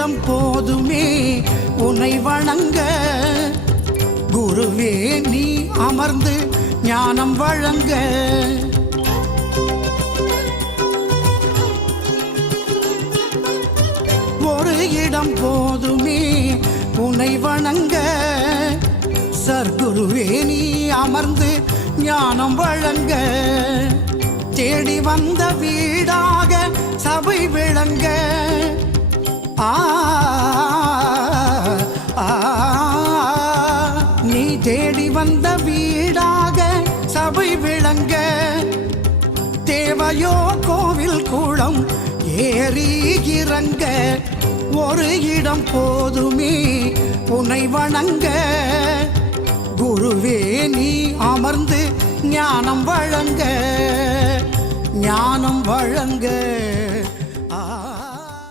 இடம் போதுமே உன்னை வணங்க. குருவே நீ அமர்ந்து ஞானம் வழங்க. ஒரு இடம் போதுமே உன்னை வணங்க. சர்க்குருவே நீ அமர்ந்து ஞானம் வழங்க. தேடி வந்த வீடாக சபை விளங்க. நீ தேடி வந்த வீடாக சபை விளங்க. தேவையோ கோவில் கூடம் ஏறி இறங்க. ஒரு இடம் போதுமே உன்னை வணங்க. குருவே நீ அமர்ந்து ஞானம் வழங்க. ஞானம் வழங்க.